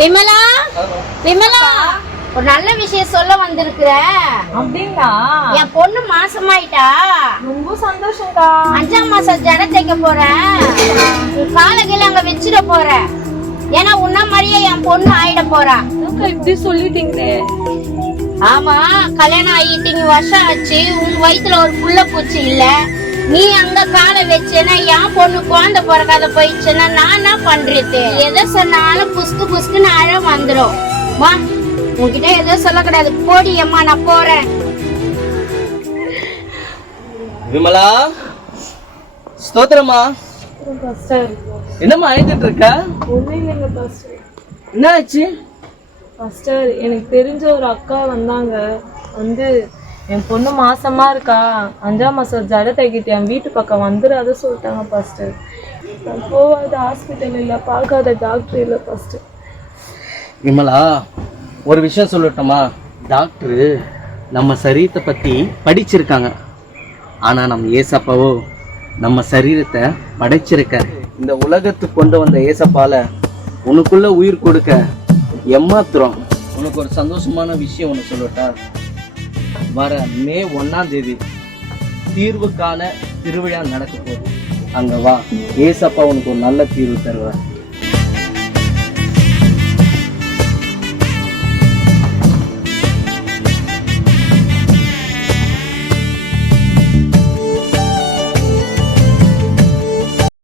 விமலா விமலா ஒரு நல்ல விஷயம் சொல்ல வந்திருக்கிற. அப்படிங்களா? என் பொண்ணு மாசமாயிட்டா. ரொம்ப சந்தோஷம்க்கா. 5ஆம் மாசம் ஜடை தைக்க போறேன். காலகையில அங்க வச்சிட போறேன். ஏன்னா உன்ன மாதிரியே என் பொண்ணு ஆயிட போறா. இப்படி சொல்லிட்டீங்களே. ஆமா, கல்யாணம் ஆகிட்டீங்க, வருஷம் ஆச்சு. உன் வயித்துல ஒரு புள்ள பூச்சி இல்ல. நீ அங்க காலை வச்சேன்னா என் பொண்ணு குழந்தை பிறக்காத போயிடுச்சுன்னா நான் என்ன பண்றது? எதை சொன்னாலும் புஸ்கு புஸ்குன்னு அழ வந்துடும். வா, உன்கிட்ட எதோ சொல்லக்கூடாது. போடி அம்மா, நான் போறேன். விமலா, ஸ்தோத்திரமா. பாஸ்டர், என்னம்மா அழுதுட்டு இருக்க? ஒன்றும் இல்லைங்க பாஸ்டர். என்ன ஆச்சு? பாஸ்டர், எனக்கு தெரிஞ்ச ஒரு அக்கா வந்தாங்க. வந்து என் பொண்ணு மாசமா இருக்கா, 5ஆம் மாசம் ஜடை தைக்கிட்டு என் வீட்டு பக்கம் வந்துடாத சொல்லிட்டாங்க பாஸ்டர். நான் போகாத ஹாஸ்பிட்டல் இல்லை, பார்க்காத டாக்டர் இல்லை பாஸ்டர். விமலா, ஒரு விஷயம் சொல்லட்டுமா? டாக்டரு நம்ம சரீரத்தை பற்றி படிச்சிருக்காங்க. ஆனால் நம்ம ஏசப்பாவோ நம்ம சரீரத்தை படைச்சிருக்காரு. இந்த உலகத்துக்கு கொண்டு வந்த ஏசப்பால உனக்குள்ள உயிர் கொடுக்க ஏமாத்துறோம். உனக்கு ஒரு சந்தோஷமான விஷயம் ஒன்று சொல்லட்டா? வர மே 1ஆம் தேதி தீர்வுக்கான திருவிழா நடக்க போகுது. அங்க வா, ஏசப்பா உனக்கு ஒரு நல்ல தீர்வு தருவார்.